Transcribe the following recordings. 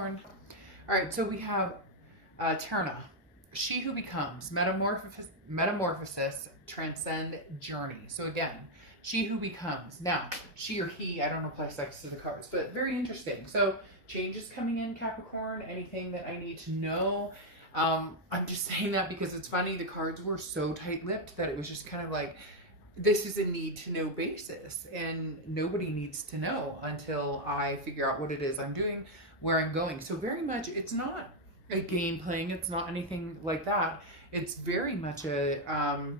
Capricorn. All right, so we have Terna, she who becomes, metamorphosis, transcend, journey. So again, she who becomes. Now, she or he, I don't apply sex to the cards, but very interesting. So changes coming in, Capricorn, anything that I need to know. I'm just saying that because it's funny, the cards were so tight-lipped that it was just kind of like, this is a need to know basis, and nobody needs to know until I figure out what it is I'm doing, where I'm going. So very much, it's not a game playing, it's not anything like that. It's very much a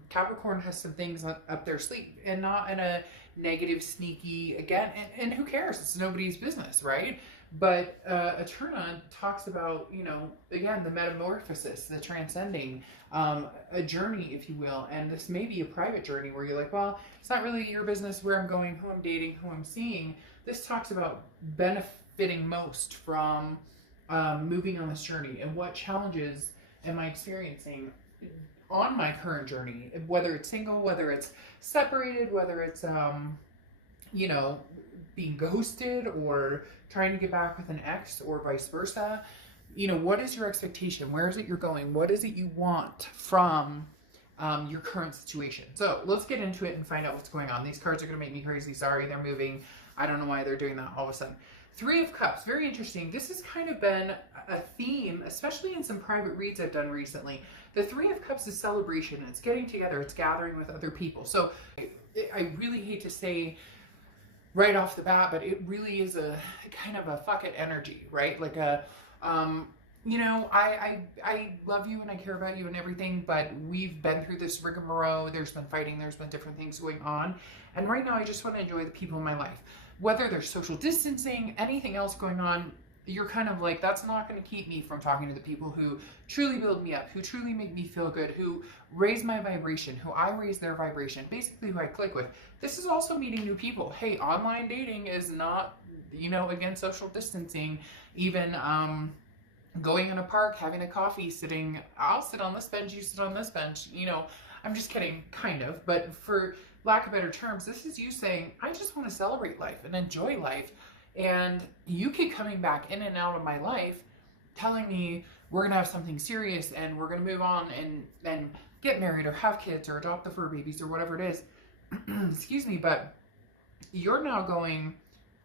Capricorn has some things up their sleeve, and not in a negative, sneaky, again, and who cares? It's nobody's business, right? But Eterna talks about, you know, again, the metamorphosis, the transcending, a journey, if you will. And this may be a private journey where you're like, well, it's not really your business where I'm going, who I'm dating, who I'm seeing. This talks about benefiting most from moving on this journey, and what challenges am I experiencing on my current journey, whether it's single, whether it's separated, whether it's, you know, being ghosted or trying to get back with an ex or vice versa. You know, what is your expectation? Where is it you're going? What is it you want from your current situation? So let's get into it and find out what's going on. These cards are going to make me crazy. Sorry, they're moving. I don't know why they're doing that all of a sudden. Three of Cups, very interesting. This has kind of been a theme, especially in some private reads I've done recently. The Three of Cups is celebration. It's getting together. It's gathering with other people. So I really hate to say right off the bat, but it really is a kind of a fuck it energy, right? Like a, you know, I love you and I care about you and everything, but we've been through this rigmarole. There's been fighting. There's been different things going on. And right now I just want to enjoy the people in my life. Whether there's social distancing, anything else going on, you're kind of like, that's not going to keep me from talking to the people who truly build me up, who truly make me feel good, who raise my vibration, who I raise their vibration, basically who I click with. This is also meeting new people. Hey, online dating is not, you know, against social distancing, even going in a park, having a coffee, sitting, I'll sit on this bench, you sit on this bench, you know, I'm just kidding, kind of, but for lack of better terms, this is you saying, I just want to celebrate life and enjoy life. And you keep coming back in and out of my life, telling me we're going to have something serious and we're going to move on and get married or have kids or adopt the fur babies or whatever it is. Excuse me, but you're now going,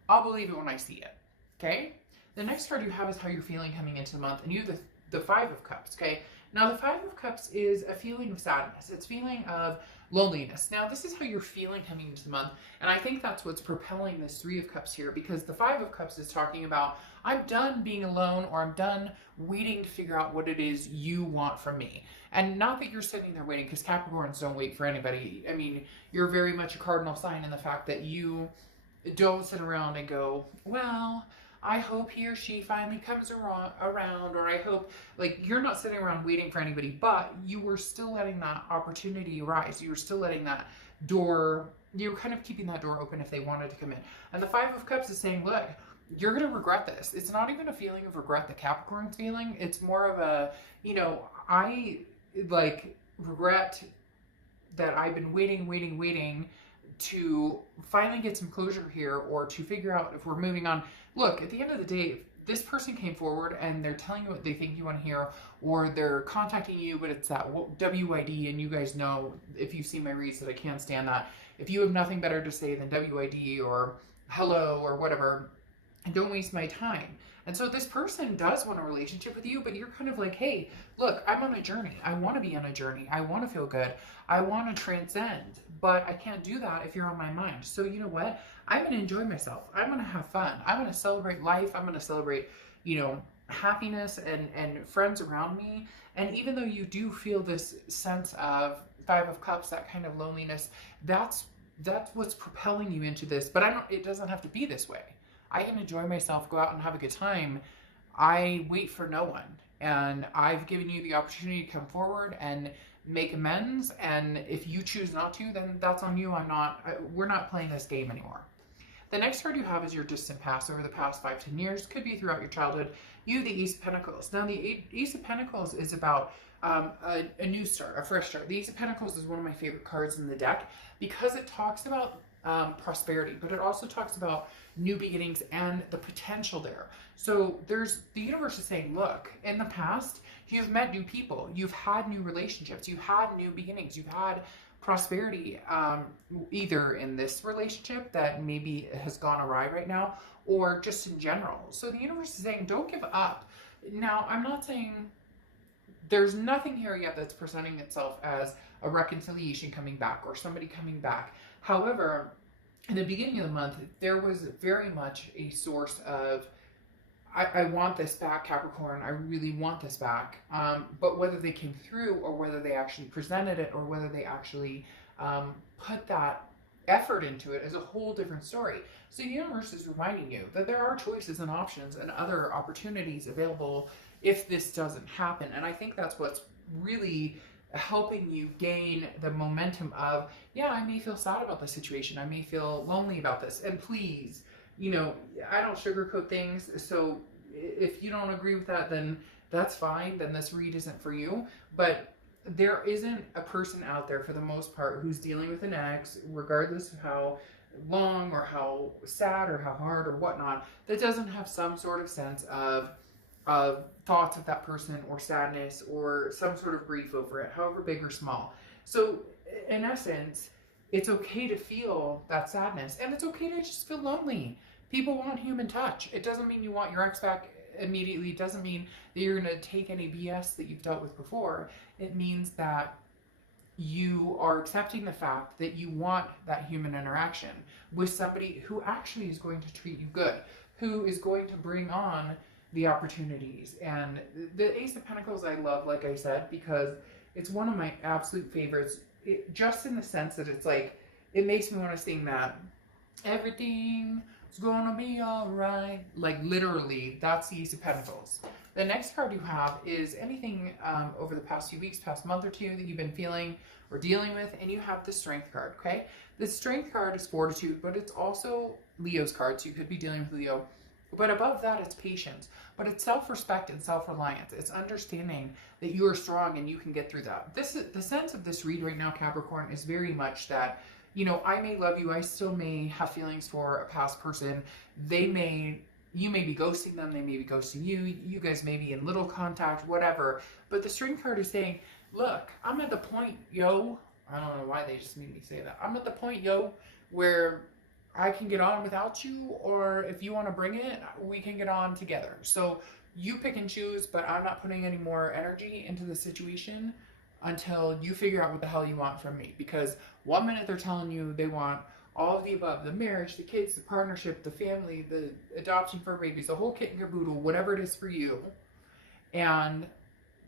I'll believe it when I see it. Okay? The next card you have is how you're feeling coming into the month. And you have the Five of Cups. Okay? Now, the Five of Cups is a feeling of sadness. It's feeling of loneliness. Now, this is how you're feeling coming into the month. And I think that's what's propelling this Three of Cups here, because the Five of Cups is talking about, I'm done being alone, or I'm done waiting to figure out what it is you want from me. And not that you're sitting there waiting, because Capricorns don't wait for anybody. I mean, you're very much a cardinal sign in the fact that you don't sit around and go, well, I hope he or she finally comes around, or I hope, like, you're not sitting around waiting for anybody, but you were still letting that opportunity arise. You were still letting that door, you were kind of keeping that door open if they wanted to come in. And the Five of Cups is saying, look, you're going to regret this. It's not even a feeling of regret that Capricorn's feeling. It's more of a, you know, I, like, regret that I've been waiting to finally get some closure here, or to figure out if we're moving on. Look, at the end of the day, if this person came forward and they're telling you what they think you want to hear, or they're contacting you, but it's that WID, and you guys know, if you've seen my reads, that I can't stand that. If you have nothing better to say than WID or hello or whatever, don't waste my time. And so this person does want a relationship with you, but you're kind of like, hey, look, I'm on a journey. I want to be on a journey. I want to feel good. I want to transcend, but I can't do that if you're on my mind. So you know what? I'm going to enjoy myself. I'm going to have fun. I'm going to celebrate life. I'm going to celebrate, you know, happiness and friends around me. And even though you do feel this sense of Five of Cups, that kind of loneliness, that's what's propelling you into this. But it doesn't have to be this way. I can enjoy myself, go out and have a good time. I wait for no one. And I've given you the opportunity to come forward and make amends. And if you choose not to, then that's on you. We're not playing this game anymore. The next card you have is your distant past over the past 5-10 years. Could be throughout your childhood. You have the Ace of Pentacles. Now, the Ace of Pentacles is about a new start, a fresh start. The Ace of Pentacles is one of my favorite cards in the deck because it talks about prosperity, but it also talks about new beginnings and the potential there. So the universe is saying, look, in the past, you've met new people, you've had new relationships, you've had new beginnings, you've had prosperity, either in this relationship that maybe has gone awry right now, or just in general. So the universe is saying, don't give up. Now, I'm not saying there's nothing here yet that's presenting itself as a reconciliation coming back or somebody coming back. However, in the beginning of the month, there was very much a source of, I want this back, Capricorn. I really want this back. But whether they came through or whether they actually presented it or whether they actually put that effort into it is a whole different story. So the universe is reminding you that there are choices and options and other opportunities available if this doesn't happen. And I think that's what's really helping you gain the momentum of, yeah, I may feel sad about the situation. I may feel lonely about this. And please, you know, I don't sugarcoat things. So if you don't agree with that, then that's fine. Then this read isn't for you. But there isn't a person out there for the most part who's dealing with an ex, regardless of how long or how sad or how hard or whatnot, that doesn't have some sort of sense of thoughts of that person or sadness or some sort of grief over it, however big or small. So in essence, it's okay to feel that sadness, and it's okay to just feel lonely. People want human touch. It doesn't mean you want your ex back immediately. It doesn't mean that you're going to take any BS that you've dealt with before. It means that you are accepting the fact that you want that human interaction with somebody who actually is going to treat you good, who is going to bring on the opportunities. And the Ace of Pentacles I love, like I said, because it's one of my absolute favorites, just in the sense that it's like, it makes me want to sing that everything's gonna be all right. Like literally, that's the Ace of Pentacles. The next card you have is anything over the past few weeks, past month or two that you've been feeling or dealing with, and you have the Strength card, okay? The Strength card is fortitude, but it's also Leo's card, so you could be dealing with Leo. But above that, it's patience. But it's self-respect and self-reliance. It's understanding that you are strong and you can get through that. This is the sense of this read right now, Capricorn, is very much that, you know, I may love you. I still may have feelings for a past person. You may be ghosting them. They may be ghosting you. You guys may be in little contact, whatever. But the Strength card is saying, look, I'm at the point, yo. I don't know why they just made me say that. I'm at the point, yo, where I can get on without you, or if you want to bring it, we can get on together. So you pick and choose, but I'm not putting any more energy into the situation until you figure out what the hell you want from me. Because one minute they're telling you they want all of the above, the marriage, the kids, the partnership, the family, the adoption for babies, the whole kit and caboodle, whatever it is for you. And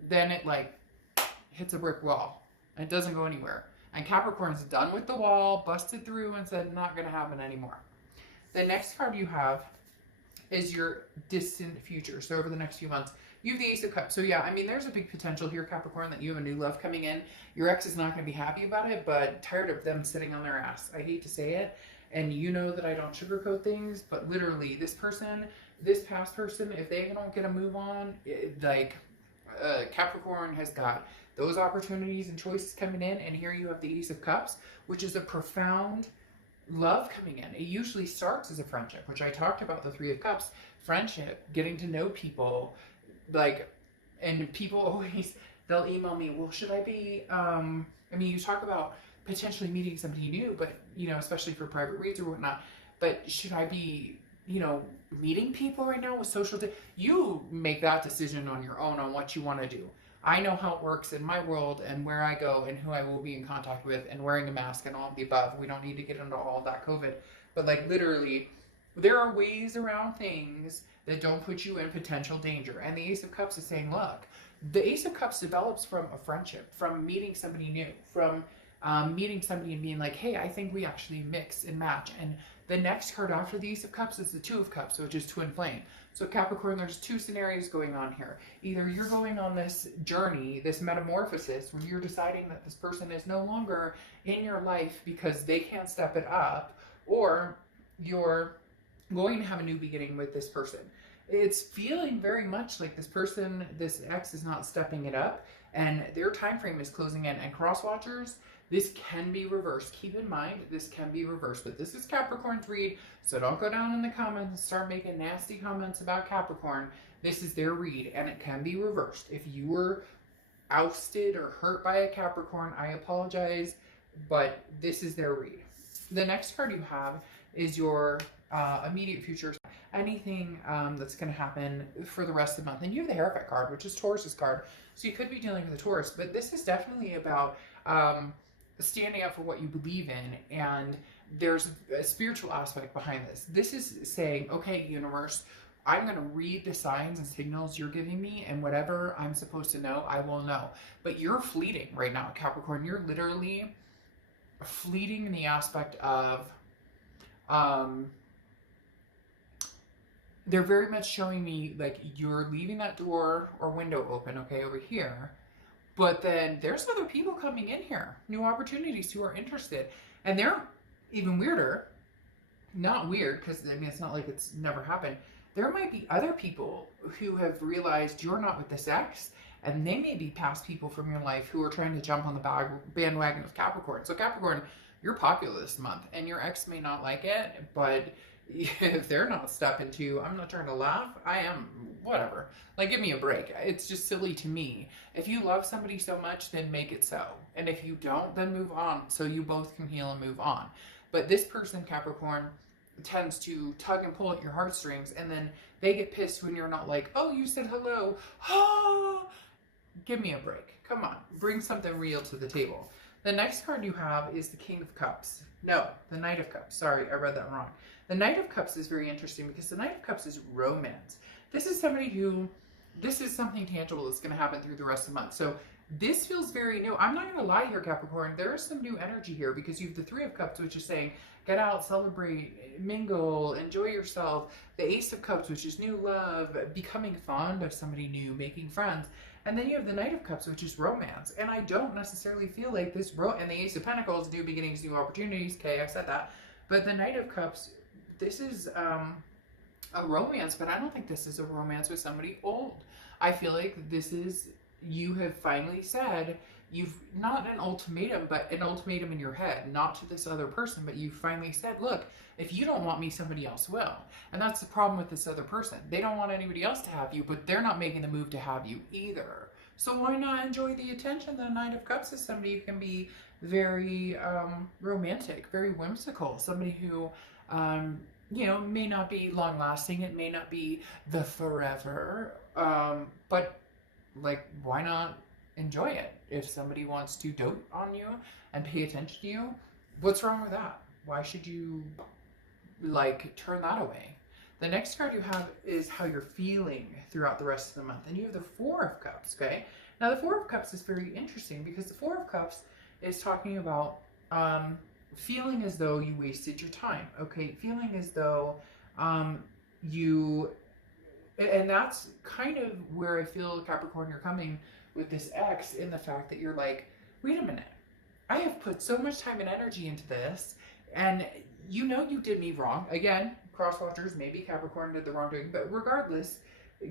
then it like hits a brick wall and it doesn't go anywhere. And Capricorn's done with the wall, busted through and said, not going to happen anymore. The next card you have is your distant future. So over the next few months, you have the Ace of Cups. So yeah, I mean, there's a big potential here, Capricorn, that you have a new love coming in. Your ex is not going to be happy about it, but tired of them sitting on their ass. I hate to say it. And you know that I don't sugarcoat things, but literally this person, this past person, if they don't get a move on, Capricorn has got those opportunities and choices coming in, and here you have the Ace of Cups, which is a profound love coming in. It usually starts as a friendship, which I talked about, the Three of Cups, friendship, getting to know people, like, and people always, they'll email me, well, should I be, I mean, you talk about potentially meeting somebody new, but, you know, especially for private reads or whatnot, but should I be, you know, meeting people right now with social, you make that decision on your own on what you want to do. I know how it works in my world and where I go and who I will be in contact with and wearing a mask and all of the above. We don't need to get into all of that COVID. But like literally, there are ways around things that don't put you in potential danger. And the Ace of Cups is saying, look, the Ace of Cups develops from a friendship, from meeting somebody new, from meeting somebody and being like, hey, I think we actually mix and match. And the next card after the Ace of Cups is the Two of Cups, which is twin flame. So Capricorn, there's two scenarios going on here. Either you're going on this journey, this metamorphosis, where you're deciding that this person is no longer in your life because they can't step it up, or you're going to have a new beginning with this person. It's feeling very much like this person, this ex, is not stepping it up, and their time frame is closing in. And cross watchers, This can be reversed. Keep in mind, this can be reversed, but this is Capricorn's read, so don't go down in the comments and start making nasty comments about Capricorn. This is their read, and it can be reversed. If you were ousted or hurt by a Capricorn, I apologize, but this is their read. The next card you have is your immediate future, anything that's going to happen for the rest of the month. And you have the Hierophant card, which is Taurus's card, so you could be dealing with a Taurus, but this is definitely about standing up for what you believe in, and there's a spiritual aspect behind this. This is saying, okay, universe, I'm going to read the signs and signals you're giving me, and whatever I'm supposed to know, I will know. But you're fleeting right now, Capricorn. You're literally fleeting in the aspect of, they're very much showing me like you're leaving that door or window open, okay, over here. But then there's other people coming in here, new opportunities who are interested. And they're even weirder, not weird, because I mean, it's not like it's never happened. There might be other people who have realized you're not with this ex, and they may be past people from your life who are trying to jump on the bandwagon of Capricorn. So Capricorn, you're popular this month, and your ex may not like it, but if they're not stepping to, I'm not trying to laugh, I am, whatever. Like, give me a break. It's just silly to me. If you love somebody so much, then make it so. And if you don't, then move on, so you both can heal and move on. But this person, Capricorn, tends to tug and pull at your heartstrings, and then they get pissed when you're not like, oh, you said hello. Ah, give me a break. Come on, bring something real to the table. The next card you have is the King of Cups. No, the Knight of Cups. Sorry, I read that wrong. The Knight of Cups is very interesting because the Knight of Cups is romance. This is somebody who, this is something tangible that's going to happen through the rest of the month. So this feels very new. I'm not going to lie here, Capricorn. There is some new energy here because you have the Three of Cups, which is saying, get out, celebrate, mingle, enjoy yourself. The Ace of Cups, which is new love, becoming fond of somebody new, making friends. And then you have the Knight of Cups, which is romance. And I don't necessarily feel like this, and the Ace of Pentacles, new beginnings, new opportunities. Okay, I said that. But the Knight of Cups, this is a romance, but I don't think this is a romance with somebody old. I feel like this is, you have finally said, you've not an ultimatum, but an ultimatum in your head, not to this other person, but you finally said, look, if you don't want me, somebody else will. And that's the problem with this other person. They don't want anybody else to have you, but they're not making the move to have you either. So why not enjoy the attention? The Knight of Cups is somebody who can be very romantic, very whimsical, somebody who, you know, may not be long lasting. It may not be the forever, but like, why not enjoy it? If somebody wants to dote on you and pay attention to you, what's wrong with that? Why should you like turn that away? The next card you have is how you're feeling throughout the rest of the month. And you have the Four of Cups, okay? Now the Four of Cups is very interesting because the Four of Cups is talking about feeling as though you wasted your time, okay? Feeling as though and that's kind of where I feel, Capricorn, you're coming with this X, in the fact that you're like, wait a minute, I have put so much time and energy into this, and you know you did me wrong. Again, cross watchers, maybe Capricorn did the wrongdoing, but regardless,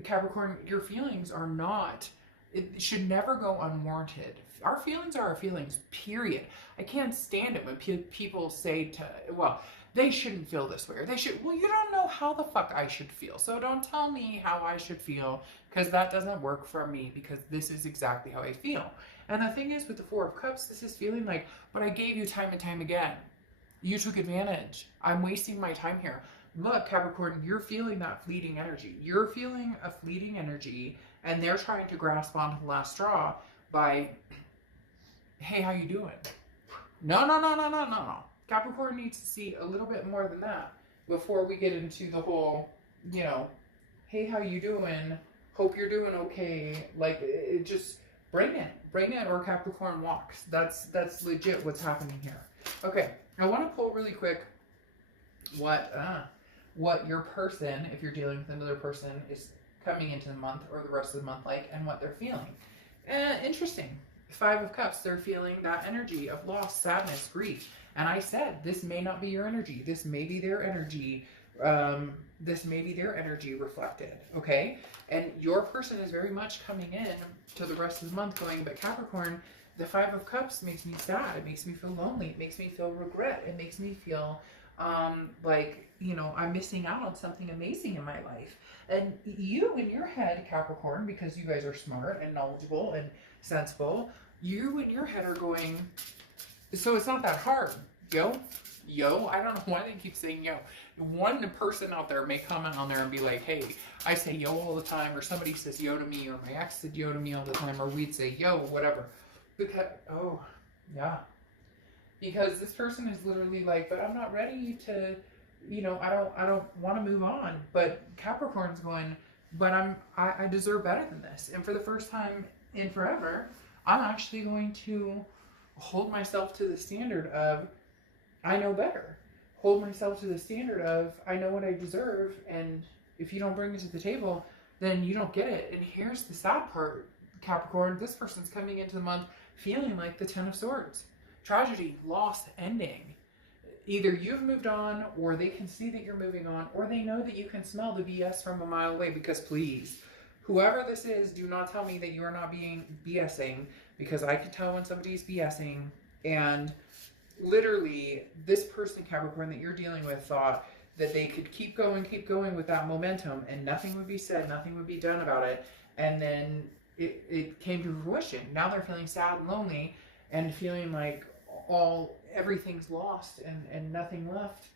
Capricorn, your feelings are not, it should never go unwarranted. Our feelings are our feelings, period. I can't stand it when people say well, they shouldn't feel this way, or they should, well, you don't know how the fuck I should feel, so don't tell me how I should feel, because that doesn't work for me, because this is exactly how I feel. And the thing is, with the Four of Cups, this is feeling like, but I gave you time and time again. You took advantage. I'm wasting my time here. Look, Capricorn, you're feeling that fleeting energy. You're feeling a fleeting energy, and they're trying to grasp onto the last straw by, hey, how you doing? No. Capricorn needs to see a little bit more than that before we get into the whole, you know, hey, how you doing? Hope you're doing okay. Like, it just, bring it, or Capricorn walks. That's legit what's happening here. Okay, I want to pull really quick what your person, if you're dealing with another person, is coming into the month or the rest of the month like, and what they're feeling. Interesting. Five of Cups, they're feeling that energy of loss, sadness, grief. And I said, this may not be your energy. This may be their energy. This may be their energy reflected, okay? And your person is very much coming in to the rest of the month going, but Capricorn, the Five of Cups makes me sad. It makes me feel lonely. It makes me feel regret. It makes me feel like, you know, I'm missing out on something amazing in my life. And you in your head, Capricorn, because you guys are smart and knowledgeable and sensible, you in your head are going, so it's not that hard, yo. I don't know why they keep saying yo. One person out there may comment on there and be like, hey, I say yo all the time, or somebody says yo to me, or my ex said yo to me all the time, or we'd say yo, whatever. Because, oh, yeah. Because this person is literally like, but I'm not ready to, you know, I don't want to move on. But Capricorn's going, but I deserve better than this. And for the first time in forever, I'm actually going to hold myself to the standard of, I know better. Hold myself to the standard of, I know what I deserve, and if you don't bring it to the table, then you don't get it. And here's the sad part, Capricorn. This person's coming into the month feeling like the Ten of Swords. Tragedy, loss, ending. Either you've moved on, or they can see that you're moving on, or they know that you can smell the BS from a mile away. Because please, whoever this is, do not tell me that you are not being BSing, because I can tell when somebody's BSing. And literally, this person, Capricorn, that you're dealing with thought that they could keep going with that momentum, and nothing would be said, nothing would be done about it. And then it came to fruition. Now they're feeling sad and lonely and feeling like everything's lost and nothing left.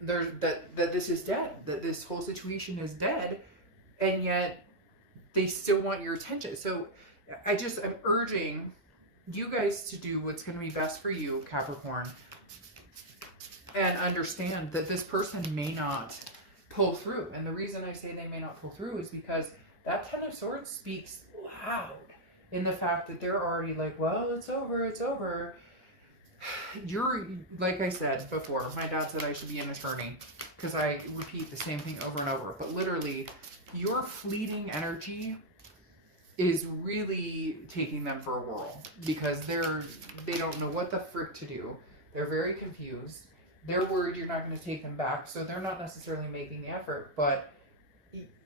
That this is dead, that this whole situation is dead, and yet they still want your attention. So I'm urging you guys to do what's going to be best for you, Capricorn, and understand that this person may not pull through. And the reason I say they may not pull through is because that Ten of Swords speaks loud in the fact that they're already like, well, it's over, it's over. You're, like I said before, my dad said I should be an attorney because I repeat the same thing over and over. But literally, your fleeting energy is really taking them for a whirl, because they don't know what the frick to do. They're very confused. They're worried you're not going to take them back, so they're not necessarily making the effort. But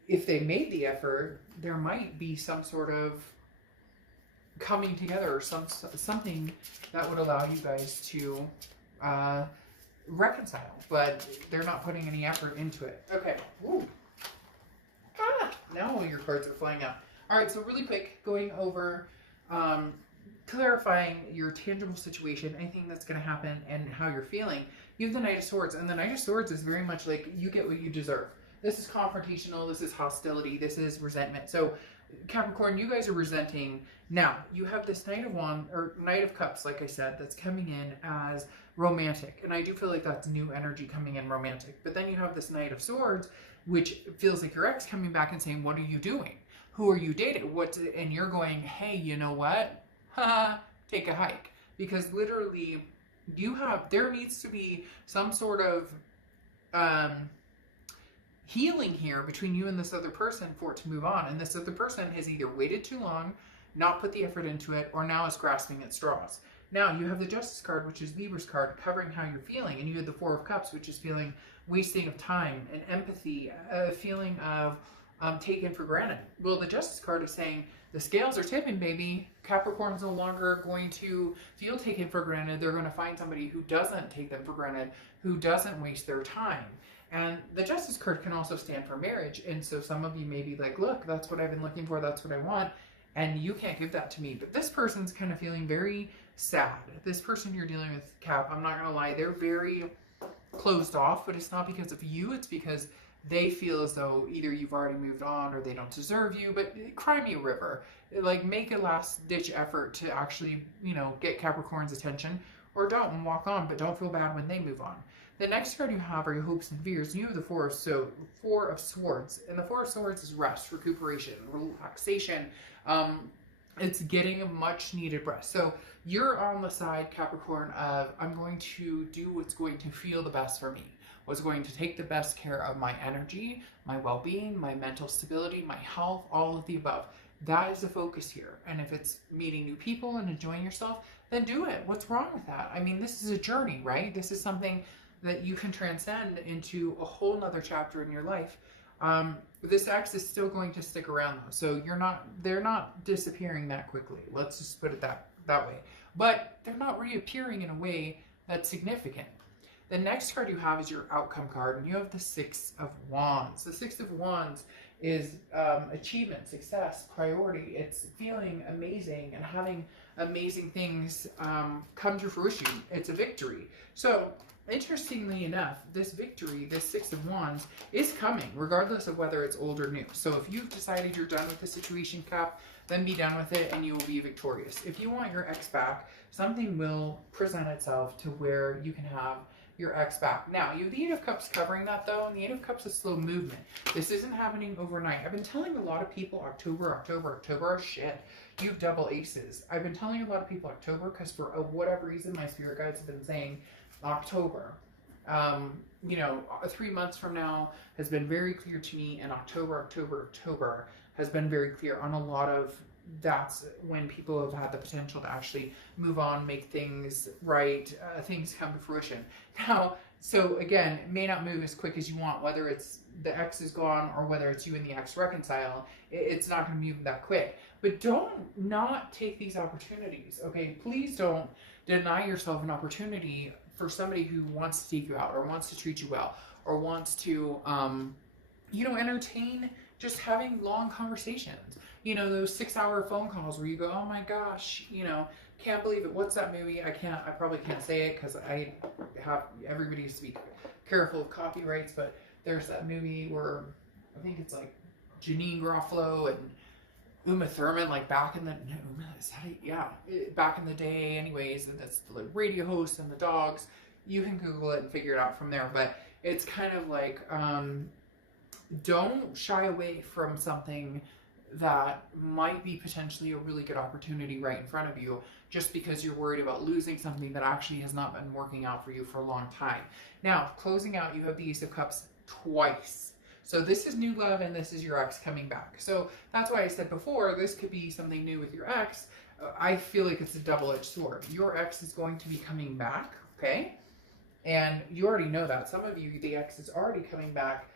if they made the effort, there might be some sort of coming together, or something that would allow you guys to reconcile. But they're not putting any effort into it. Okay. Ooh. Now all your cards are flying out. All right, so really quick, going over, clarifying your tangible situation, anything that's going to happen, and how you're feeling. You have the Knight of Swords, and the Knight of Swords is very much like you get what you deserve. This is confrontational, this is hostility, this is resentment. So, Capricorn, you guys are resenting. Now, you have this Knight of Cups, like I said, that's coming in as romantic. And I do feel like that's new energy coming in romantic. But then you have this Knight of Swords, which feels like your ex coming back and saying, what are you doing? Who are you dating? And you're going, hey, you know what? Take a hike. Because literally, there needs to be some sort of healing here between you and this other person for it to move on. And this other person has either waited too long, not put the effort into it, or now is grasping at straws. Now, you have the Justice card, which is Libra's card, covering how you're feeling. And you have the Four of Cups, which is feeling wasting of time and empathy, a feeling of taken for granted. Well, the Justice card is saying the scales are tipping, baby. Capricorn's no longer going to feel taken for granted. They're going to find somebody who doesn't take them for granted, who doesn't waste their time. And the Justice card can also stand for marriage. And so some of you may be like, look, that's what I've been looking for. That's what I want. And you can't give that to me. But this person's kind of feeling very sad. This person you're dealing with, Cap, I'm not going to lie, they're very closed off. But it's not because of you. It's because they feel as though either you've already moved on or they don't deserve you. But cry me a river. Like, make a last-ditch effort to actually, get Capricorn's attention. Or don't, and walk on. But don't feel bad when they move on. The next card you have are your hopes and fears. You have the Four of Swords. And the Four of Swords is rest, recuperation, relaxation. It's getting a much needed rest. So you're on the side, Capricorn, of I'm going to do what's going to feel the best for me. What's going to take the best care of my energy, my well-being, my mental stability, my health, all of the above. That is the focus here. And if it's meeting new people and enjoying yourself, then do it. What's wrong with that? I mean, this is a journey, right? This is something that you can transcend into a whole nother chapter in your life. This ex is still going to stick around though. So they're not disappearing that quickly. Let's just put it that way. But they're not reappearing in a way that's significant. The next card you have is your outcome card, and you have the Six of Wands. The Six of Wands is achievement, success, priority. It's feeling amazing and having amazing things come to fruition. It's a victory. So interestingly enough, this victory, this Six of Wands, is coming regardless of whether it's old or new. So if you've decided you're done with the situation, Cap, then be done with it and you will be victorious. If you want your ex back, something will present itself to where you can have your ex back. Now, you have the Eight of Cups covering that though, and the Eight of Cups is slow movement. This isn't happening overnight. I've been telling a lot of people October, shit, you have double aces. I've been telling a lot of people October because for whatever reason, my spirit guides have been saying October. You know, 3 months from now has been very clear to me, and October has been very clear on a lot of, that's when people have had the potential to actually move on, make things right, things come to fruition. Now, so again, it may not move as quick as you want, whether it's the ex is gone or whether it's you and the ex reconcile, it's not going to move that quick. But don't not take these opportunities, okay? Please don't deny yourself an opportunity for somebody who wants to take you out or wants to treat you well or wants to, you know, entertain just having long conversations. You know, those 6-hour phone calls where you go, oh my gosh, you know, can't believe it. What's that movie? I probably can't say it because I have, everybody has to be careful of copyrights, but there's that movie where I think it's like Janine Garofalo and Uma Thurman, like back in the, back in the day anyways, and that's the radio host and the dogs. You can Google it and figure it out from there, but it's kind of like, don't shy away from something that might be potentially a really good opportunity right in front of you just because you're worried about losing something that actually has not been working out for you for a long time. Now, closing out, you have the Ace of Cups twice. So this is new love and this is your ex coming back. So that's why I said before, this could be something new with your ex. I feel like it's a double-edged sword. Your ex is going to be coming back, okay? And you already know that. Some of you, the ex is already coming back,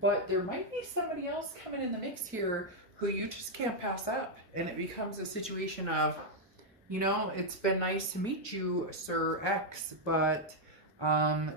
but there might be somebody else coming in the mix here who you just can't pass up. And it becomes a situation of, you know, it's been nice to meet you, Sir X, but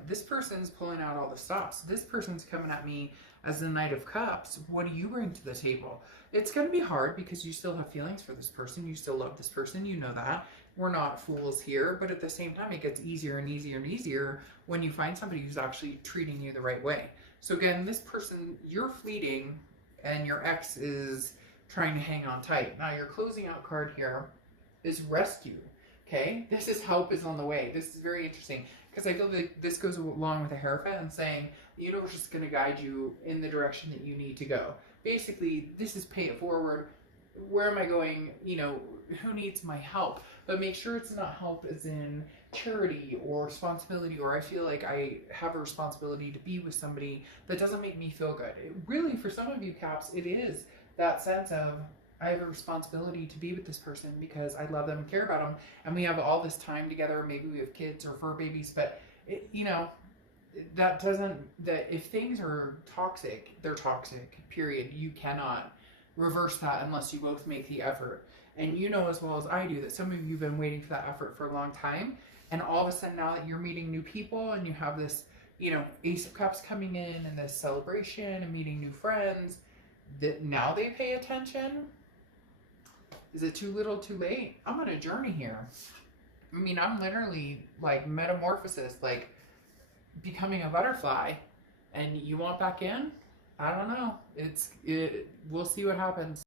this person's pulling out all the stops. This person's coming at me as the Knight of Cups. What do you bring to the table? It's going to be hard because you still have feelings for this person. You still love this person. You know that. We're not fools here. But at the same time, it gets easier and easier and easier when you find somebody who's actually treating you the right way. So again, this person, you're fleeting and your ex is trying to hang on tight. Now, your closing out card here is rescue. Okay? This is help is on the way. This is very interesting because I feel like this goes along with a Hierophant and saying the universe is going to guide you in the direction that you need to go. Basically, this is pay it forward. Where am I going? You know, who needs my help? But make sure it's not help as in charity or responsibility, or I feel like I have a responsibility to be with somebody that doesn't make me feel good. It really, for some of you Caps, it is that sense of I have a responsibility to be with this person because I love them and care about them, and we have all this time together. Maybe we have kids or fur babies, but it, you know, that doesn't, that if things are toxic, they're toxic, period. You cannot reverse that unless you both make the effort. And you know as well as I do that some of you have been waiting for that effort for a long time, and all of a sudden now that you're meeting new people and you have this, you know, Ace of Cups coming in and this celebration and meeting new friends, that now they pay attention. Is it too little too late? I'm on a journey here. I mean, I'm literally like metamorphosis, like becoming a butterfly, and you want back in? I don't know. We'll see what happens.